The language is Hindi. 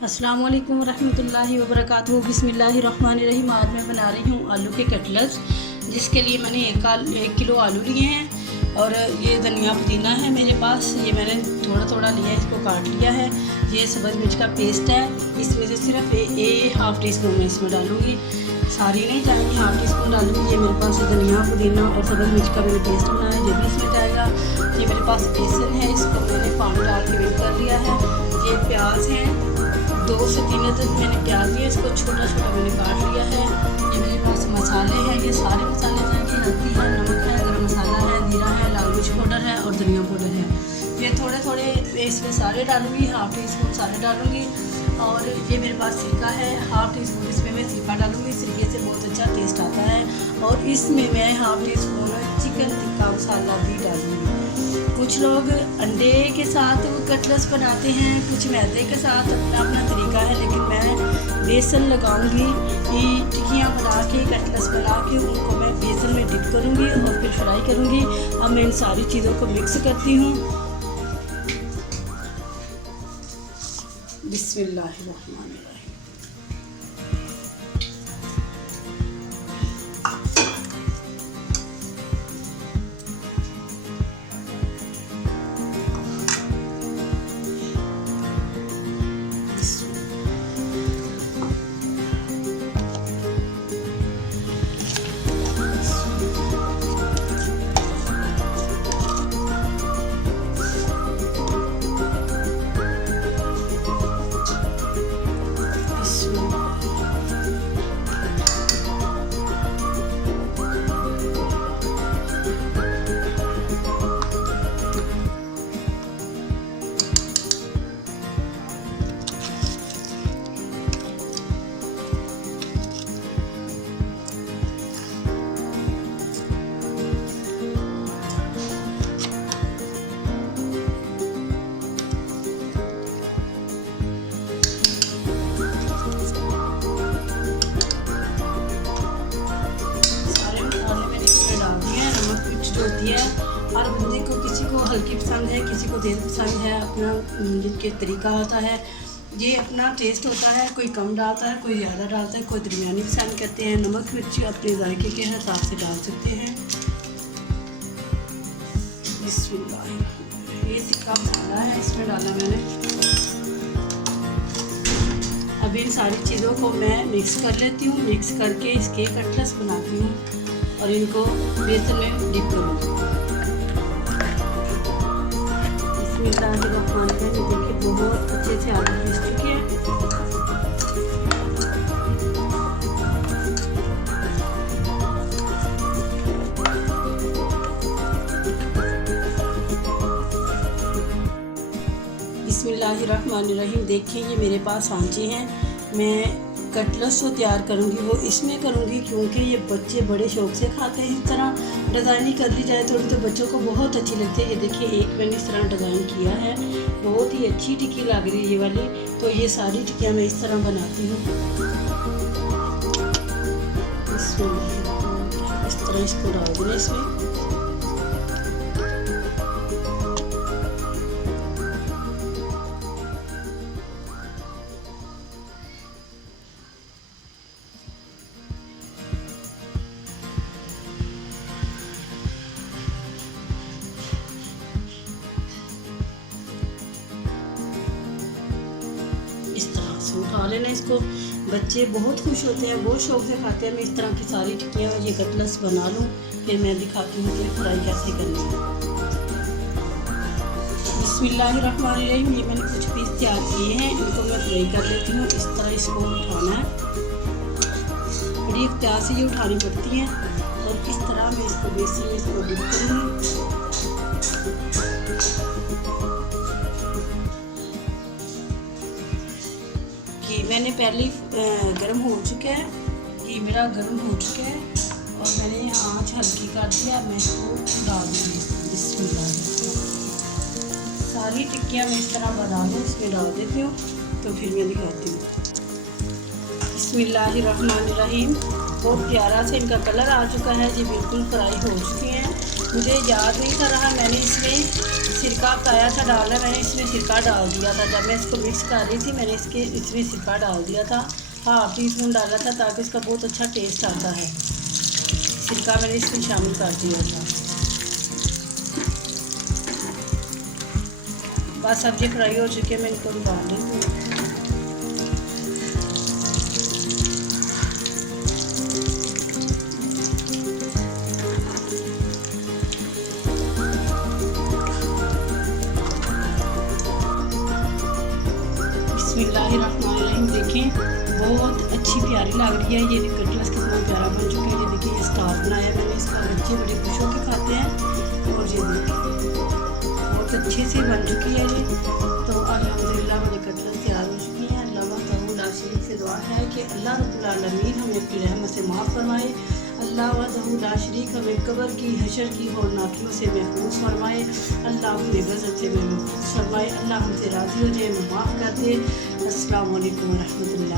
अस्सलाम वालेकुम रहमतुल्लाहि व बरकातुहू। बिस्मिल्लाहिर्रहमानिर्रहीम। आज मैं बना रही हूँ आलू के कटलेट्स, जिसके लिए मैंने एक किलो आलू लिए हैं और ये धनिया पुदीना है मेरे पास। ये मैंने थोड़ा थोड़ा लिया है, इसको काट लिया है। ये सब्ज़ मिर्च का पेस्ट है, इसमें से सिर्फ हाफ़ टी स्पून मैं इसमें डालूँगी, सारी नहीं डालूँगी, हाफ़ टी स्पून डालूँगी। ये मेरे पास धनिया पुदीना और सब्ज़ मिर्च का मैंने पेस्ट बनाया है, जो भी इसमें जाएगा। ये मेरे पास बेसन है, इसको मैंने पानी डाल के मिक्स कर लिया है। ये प्याज है, 2 से 3 तक मैंने प्याज लिया, इसको छोटा छोटा मैंने काट लिया है। ये मेरे पास मसाले हैं, ये सारे मसाले जाएंगे, हल्दी है, नमक है, गरम मसाला है, जीरा है, लाल मिर्च पाउडर है और धनिया पाउडर है। ये थोड़े थोड़े इसमें सारे डालूँगी, हाफ़ टी स्पून सारे डालूँगी। और ये मेरे पास सिरका है, हाफ़ टी स्पून इसमें मैं सिरका डालूँगी, सिरके से बहुत अच्छा टेस्ट आता है। और इसमें मैं half teaspoon chicken tikka masala भी डालूँगी। कुछ लोग अंडे के साथ कटलेट्स बनाते हैं, कुछ मैदे के साथ, अपना अपना तरीका है। लेकिन मैं बेसन लगाऊंगी, टिक्कियाँ बना के कटलेट्स बना के उनको मैं बेसन में डिप करूंगी और फिर फ्राई करूंगी। अब मैं इन सारी चीज़ों को मिक्स करती हूँ। बिस्मिल्लाहिर्रहमानिर्रहीम। होती है हर बंदे को, किसी को हल्की पसंद है, किसी को तेज़ पसंद है, अपना जिनके तरीका होता है। ये अपना टेस्ट होता है, कोई कम डालता है, कोई ज़्यादा डालता है, कोई दरमियानी पसंद करते हैं। नमक मिर्ची अपने जायके के हिसाब से डाल सकते हैं। ये टिक्का मसाला है, इसमें डाला मैंने। अब इन सारी चीज़ों को मैं मिक्स कर लेती हूँ। मिक्स करके इसके कटलेट्स बनाती हूँ और इनको बेसन में डिप करूँगी। बिस्मिल्लाहिर्रहमानिर्रहीम। देखिए बहुत अच्छे से आलू पिस चुके हैं। बिस्मिल्लाहिर्रहमानिर्रहीम। देखिए ये मेरे पास सांचे हैं। मैं कटलेट्स जो तैयार करूँगी वो इसमें करूँगी, क्योंकि ये बच्चे बड़े शौक से खाते हैं। इस तरह डिज़ाइनिंग कर ली जाए थोड़ी तो बच्चों को बहुत अच्छी लगती है। ये देखिए एक मैंने इस तरह डिज़ाइन किया है, बहुत ही अच्छी टिक्की लग रही है ये वाली। तो ये सारी टिक्कियाँ मैं इस तरह बनाती हूँ। इस तरह इसको डाल देना इसमें। इस तरह से उठा लेना इसको। बच्चे बहुत खुश होते हैं, बहुत शौक से खाते हैं। मैं इस तरह की सारी टिक्कियाँ ये कटलेट्स बना लूँ, फिर मैं दिखाती हूँ कि फ्राई कैसे करनी है। बिस्मिल्लाहिर्रहमानिर्रहीम। ये मैंने कुछ पीस तैयार किए हैं, इनको मैं फ्राई कर लेती हूँ। इस तरह इसको उठाना है, बड़ी इख्तियार से ये उठानी पड़ती हैं। और इस तरह मैं इसको बेसन में इसको डिप करूँगी। कि मैंने पहले गर्म हो चुका है, कि मेरा गर्म हो चुका है और मैंने आँच हल्की कर दिया। मैं इसको डाल दूँगी। बिस्मिल्लाह। सारी टिक्कियाँ मैं इस तरह बना दूँ, इसमें डाल देती हूँ, तो फिर मैं दिखाती हूँ। बिस्मिल्लाहिर्रहमानिर्रहीम। बहुत प्यारा से इनका कलर आ चुका है, ये बिल्कुल फ्राई हो चुके हैं। मुझे याद नहीं था रहा, मैंने इसमें सिरका बताया था डालना, मैंने इसमें सिरका डाल दिया था। जब मैं इसको मिक्स कर रही थी मैंने इसमें सिरका डाल दिया था, 1/2 टीस्पून डाला था, ताकि इसका बहुत अच्छा टेस्ट आता है। सिरका मैंने इसमें शामिल कर दिया था। बस अब ये फ्राई हो चुके हैं, मैं इनको निकाल रही हूँ। बिस्मिल्लाहिर्रहमानिर्रहीम। देखें बहुत अच्छी प्यारी लग रही है। ये कटलेट्स कितना प्यारा बन चुका है। ये देखिए ये स्टार बनाया मैंने इसका, बच्चे बड़े खुश होकर खाते हैं। और ये देखिए बहुत अच्छे से बन चुकी है ये। तो अल्हम्दुलिल्लाह मेरे कटलेट्स तैयार हो चुकी हैं। अल्लाह शरीक से दुआ है कि अल्लाह रब्बुल आलमीन हमें अपनी रहमत से माफ़ फरमाए। अल्लाह वहदहू ला शरीक हमें कब्र की, हशर की हौलनाकियों से महफूज फरमाए। अल्लाह हमें गज़ब से महफूज फरमाए। अल्लाह हमसे राज़ी हो जाए, हमें माफ़ कर दे। अस्सलामु अलैकुम व रहमतुल्लाह।